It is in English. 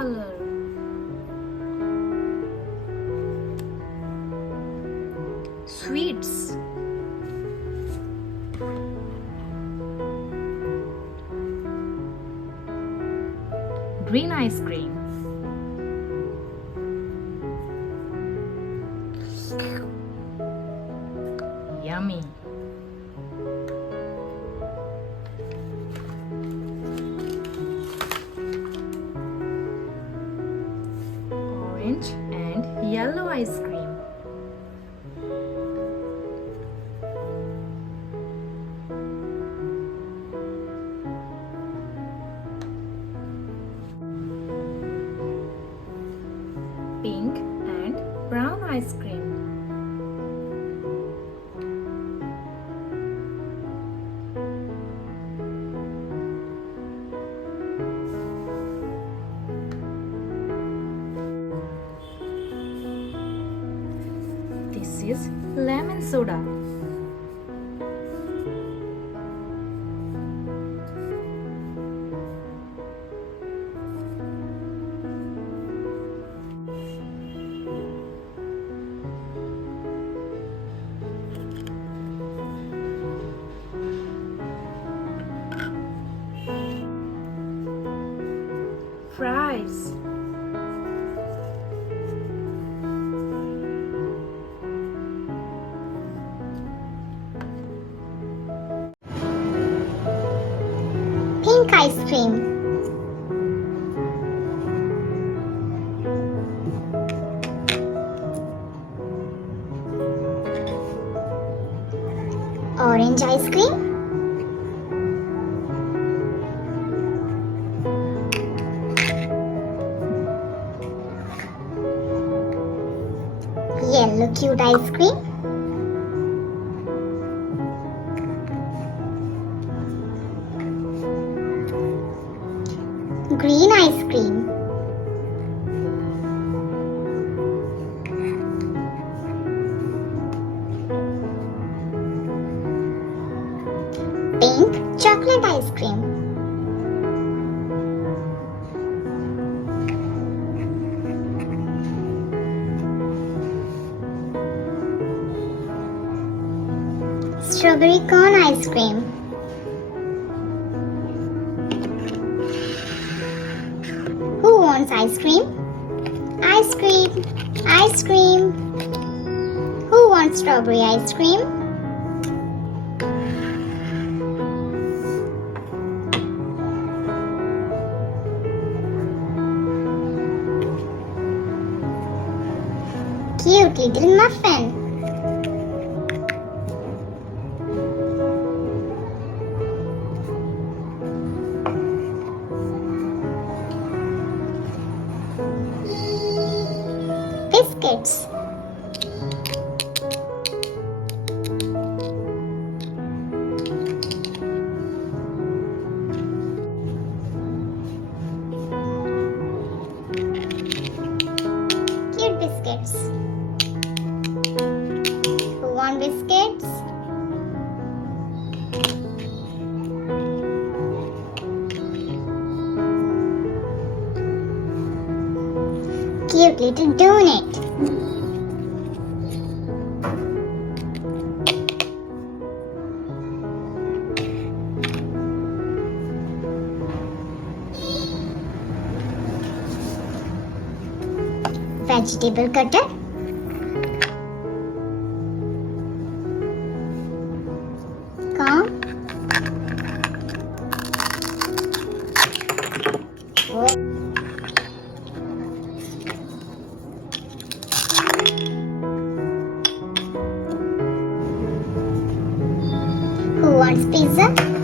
color. Sweets. Green ice cream. Yummy. Orange and yellow ice cream. Pink and brown ice cream. This is lemon soda. Fries. Pink ice cream. Orange ice cream. Yellow cute ice cream. Green ice cream. Pink chocolate ice cream. Strawberry cone ice cream. Who wants ice cream? Ice cream, ice cream. Who wants strawberry ice cream? Cute little muffin. Biscuits. Cute biscuits. Who want biscuits? Cute little donut. Vegetable cutter. Comb. Who wants pizza?